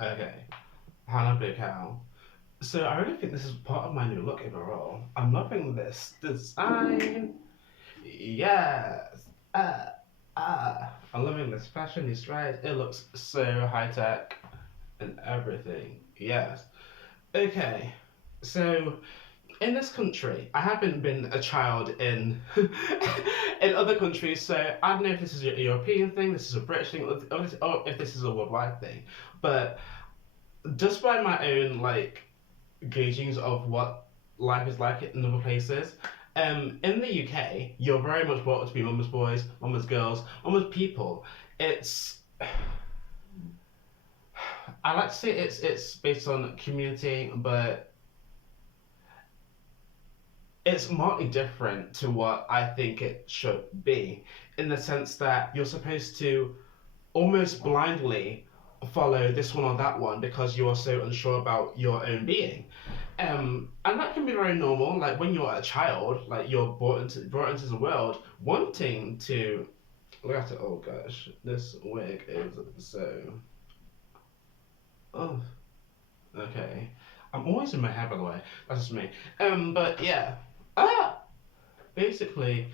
Okay, Hannah Blue Cow. So I really think this is part of my new look overall. I'm loving this design. Yes. I'm loving this fashion, these strides. It looks so high tech and everything. Yes. Okay. So in this country, I haven't been a child in in other countries, so I don't know if this is a European thing, this is a British thing, or if this is a worldwide thing. But just by my own like gaugings of what life is like in other places. In the UK, you're very much brought up to be mama's boys, mama's girls, mama's people. It's I like to say it's based on community, but it's markedly different to what I think it should be, in the sense that you're supposed to almost blindly follow this one or that one because you are so unsure about your own being. And that can be very normal. Like when you're a child, like you're brought into the world wanting to look at it. Oh gosh, this wig is so. Oh, okay. I'm always in my hair, by the way. That's just me. But yeah. Ah, basically,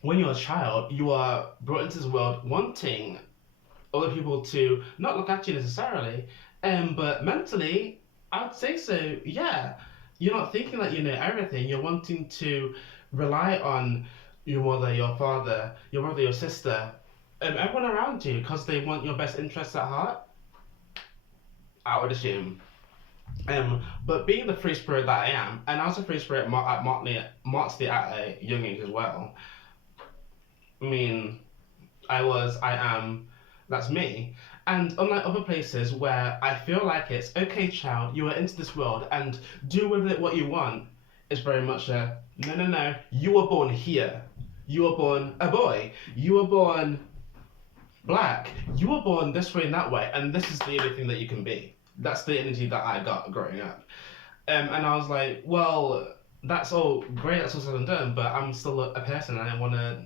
when you're a child, you are brought into this world wanting other people to not look at you necessarily, but mentally, I'd say so. Yeah, you're not thinking that you know everything. You're wanting to rely on your mother, your father, your brother, your sister, everyone around you because they want your best interests at heart. I would assume. But being the free spirit that I am, and I was a free spirit Martley at a young age as well. I mean, I am, that's me. And unlike other places where I feel like it's okay, child, you are into this world and do with it what you want, it's very much a no, no, no. You were born here. You were born a boy. You were born black. You were born this way and that way, and this is the only thing that you can be. That's the energy that I got growing up. And I was like, well, that's all great, that's all said and done, but I'm still a person and I want to,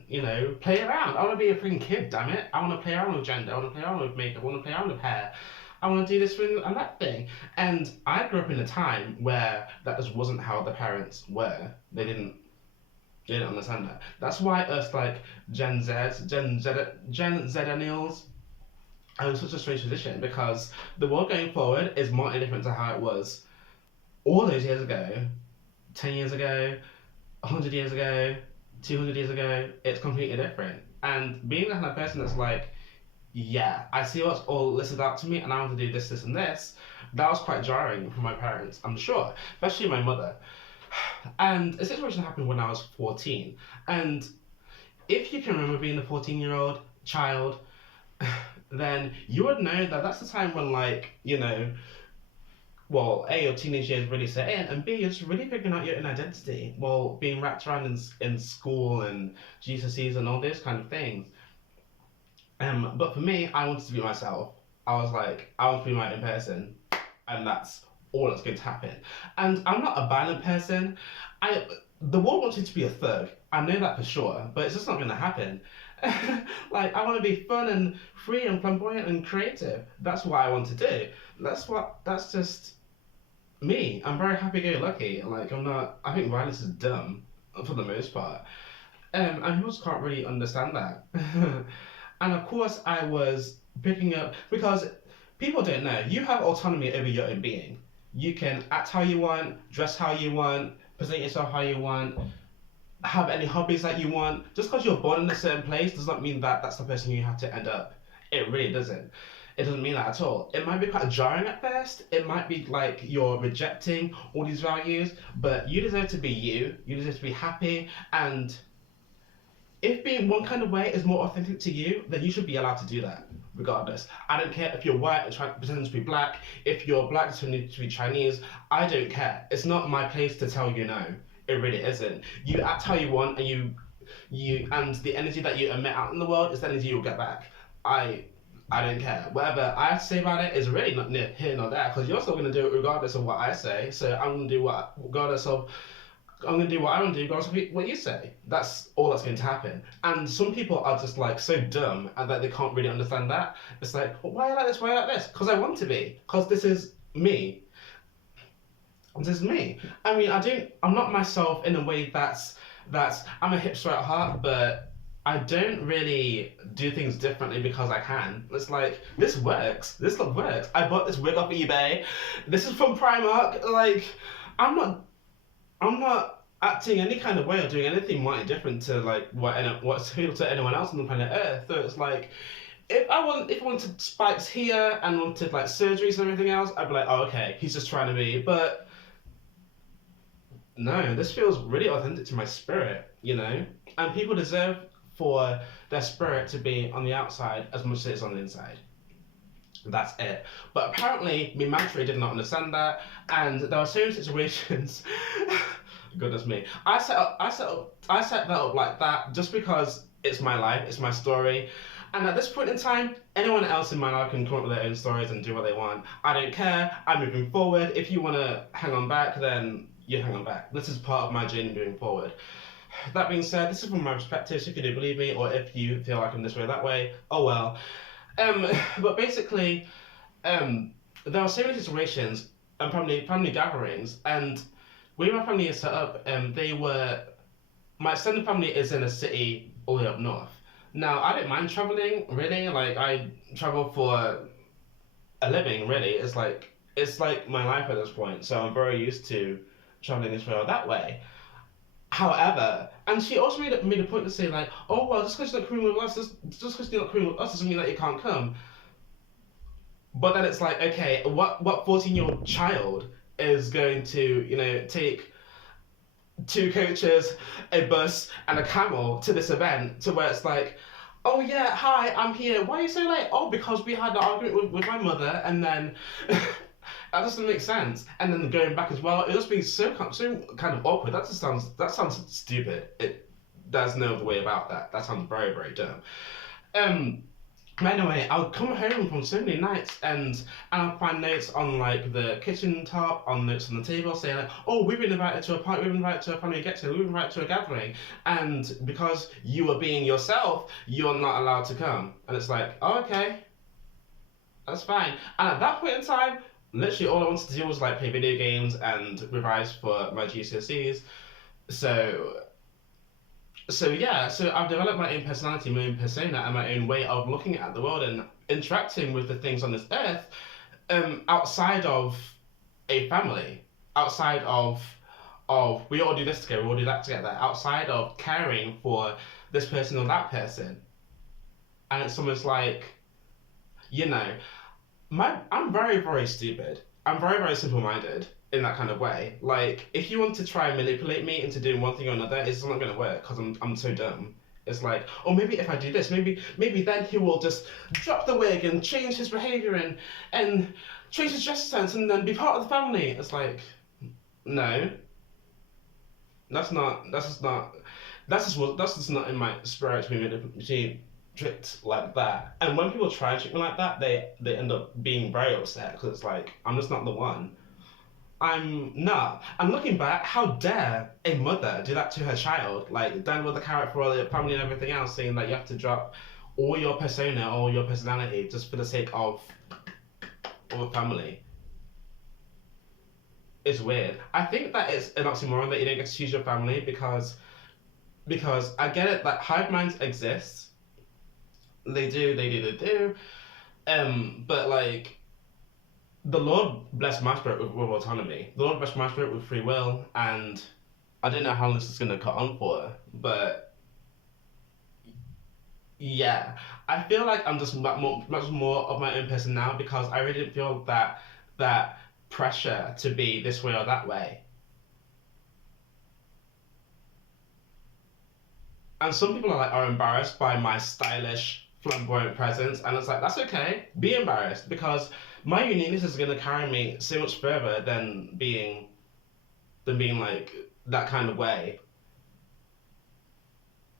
play around. I want to be a freaking kid, damn it. I want to play around with gender. I want to play around with makeup. I want to play around with hair. I want to do this thing and that thing. And I grew up in a time where that just wasn't how the parents were. They didn't understand that. That's why us like Gen Zillennials are in such a strange position because the world going forward is more different to how it was all those years ago, 10 years ago, 100 years ago, 200 years ago. It's completely different. And being the kind of person that's like, yeah, I see what's all listed out to me and I want to do this, this, and this, that was quite jarring for my parents, I'm sure, especially my mother. And a situation happened when I was 14. And if you can remember being the 14-year-old child, then you would know that that's the time when, like, well, A, your teenage years really set in, and B, you're just really figuring out your own identity while being wrapped around in school and GCSEs and all those kind of things. But for me, I wanted to be myself. I was like, I want to be my own person, and that's all that's going to happen. And I'm not a violent person. The world wants you to be a thug. I know that for sure, but it's just not going to happen. Like, I want to be fun and free and flamboyant and creative. That's what I want to do. That's just me. I'm very happy-go-lucky. Like, I'm not. I think violence is dumb for the most part, and people just can't really understand that. And of course, I was picking up because people don't know you have autonomy over your own being. You can act how you want, dress how you want, present yourself how you want, have any hobbies that you want. Just because you're born in a certain place does not mean that that's the person you have to end up. It really doesn't. It doesn't mean that at all. It might be quite jarring at first. It might be like you're rejecting all these values, but you deserve to be you. You deserve to be happy. And if being one kind of way is more authentic to you, then you should be allowed to do that, regardless. I don't care if you're white and pretending to be black, if you're black pretending to be Chinese. I don't care. It's not my place to tell you no. It really isn't. You act how you want, and and the energy that you emit out in the world is the energy you'll get back. I don't care. Whatever I have to say about it is really not near here nor there, because you're still gonna do it regardless of what I say. So I'm gonna do what regardless of I'm gonna do what I want to do, regardless of what you say. That's all that's going to happen. And some people are just like so dumb and that they can't really understand that. It's like, well, why are you like this? Why are you like this? Because I want to be. Because this is me. This is me. I mean, I'm not myself in a way that's. I'm a hipster at heart, but I don't really do things differently because I can. It's like, this works. This look works. I bought this wig off eBay. This is from Primark. Like, I'm not I'm not acting any kind of way or doing anything mighty different to like what's to anyone else on the planet Earth. So it's like, if I wanted spikes here and wanted like surgeries and everything else, I'd be like, oh, okay, he's just trying to be. But no, this feels really authentic to my spirit, you know. And people deserve for their spirit to be on the outside as much as it's on the inside. That's it. But apparently, me Mantra did not understand that, and there are certain situations. Goodness me, I set that up like that just because it's my life, it's my story, and at this point in time, anyone else in my life can come up with their own stories and do what they want. I don't care. I'm moving forward. If you want to hang on back, then you hang on back. This is part of my journey moving forward. That being said, this is from my perspective. So if you do believe me, or if you feel like I'm this way or that way, oh well. Um, but basically, there are so many situations and family gatherings, and where my family is set up, my extended family is in a city all the way up north. Now, I don't mind traveling, really. Like, I travel for a living, really. It's like my life at this point, so I'm very used to traveling this way or that way. However, and she also made a point to say like, oh well, just because you're not crewing with us, just because you're not crewing with us doesn't mean that you can't come. But then it's like, okay, what 14-year-old child is going to take two coaches, a bus, and a camel to this event to where it's like, oh yeah, hi, I'm here. Why are you so late? Oh, because we had an argument with my mother, and then that doesn't make sense. And then going back as well, it just being so kind of awkward. That sounds stupid. There's no other way about that. That sounds very very dumb. Um, but anyway, I'll come home from so many nights and I'll find notes on like the kitchen top, on notes on the table saying like, oh, we've been invited to a party, we've been invited to a family get together, we've been invited to a gathering, and because you are being yourself, you're not allowed to come. And it's like, oh, okay, that's fine. And at that point in time, literally all I wanted to do was like play video games and revise for my GCSEs. So yeah, so I've developed my own personality, my own persona, and my own way of looking at the world and interacting with the things on this earth, outside of a family, outside of we all do this together, we all do that together, outside of caring for this person or that person, and it's almost like, you know, I'm very very stupid. I'm very very simple minded in that kind of way. Like, if you want to try and manipulate me into doing one thing or another, it's not going to work because I'm so dumb. It's like, oh, maybe if I do this, maybe then he will just drop the wig and change his behavior and change his dress sense and then be part of the family. It's like, no, that's just not in my spirit to be tricked like that. And when people try and trick me like that, they end up being very upset because it's like, I'm just not the one. I'm not. And looking back, how dare a mother do that to her child? Like, down with the carrot for all the family and everything else, saying that you have to drop all your persona, all your personality, just for the sake of a family. It's weird. I think that it's an oxymoron that you don't get to choose your family because I get it that hive minds exist. They do. But like, the Lord blessed my spirit with autonomy. The Lord blessed my spirit with free will, and I don't know how long this is gonna cut on for, but yeah, I feel like I'm just much more of my own person now because I really didn't feel that pressure to be this way or that way. And some people are embarrassed by my stylish, flamboyant presence, and it's like, that's okay. Be embarrassed because my uniqueness is gonna carry me so much further than being like that kind of way.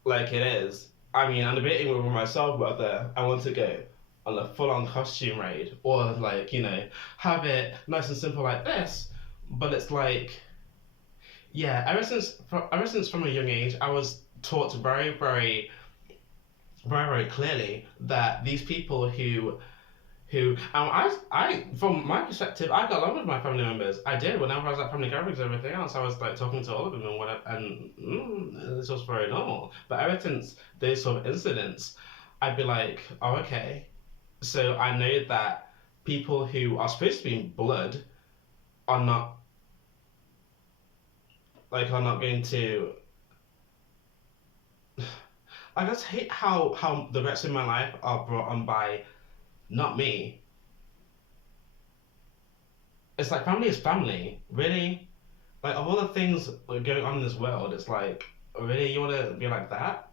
Like it is. I mean, I'm debating with myself whether I want to go on a full-on costume raid or like, have it nice and simple like this. But it's like, Yeah, ever since from a young age, I was taught very clearly that these people who from my perspective, I got along with my family members. I did whenever I was at family gatherings and everything else. I was like talking to all of them and whatever, and this was very normal. But ever since those sort of incidents, I'd be like, oh okay, so I know that people who are supposed to be in blood are not are not going to. I just hate how the rest of my life are brought on by not me. It's like family is family, really. Like of all the things going on in this world, it's like really you want to be like that?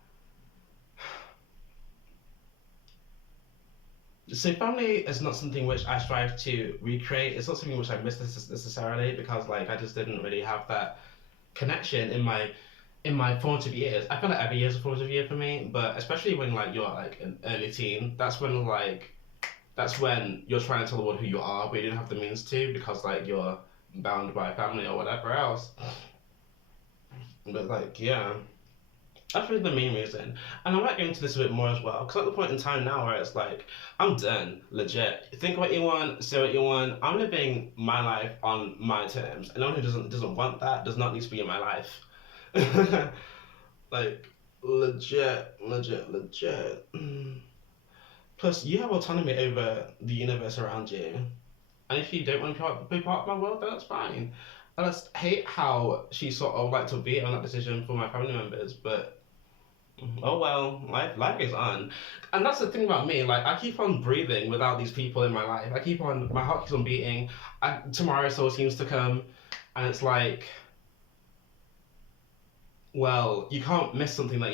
So family is not something which I strive to recreate. It's not something which I miss necessarily because like I just didn't really have that connection in my formative years. I feel like every year is a formative year for me, but especially when like you're like an early teen, that's when you're trying to tell the world who you are, but you didn't have the means to because like you're bound by family or whatever else. But like yeah, that's really the main reason. And I might get into this a bit more as well, because at the point in time now where it's like, I'm done, legit. Think what you want, say what you want. I'm living my life on my terms. And anyone who doesn't want that does not need to be in my life. Like, legit. Plus, you have autonomy over the universe around you. And if you don't want to be part of my world, then that's fine. I just hate how she sort of like to veto on that decision for my family members, but oh well, life is on. And that's the thing about me, like I keep on breathing without these people in my life. My heart keeps on beating. Tomorrow still seems to come, and it's like, well, you can't miss something that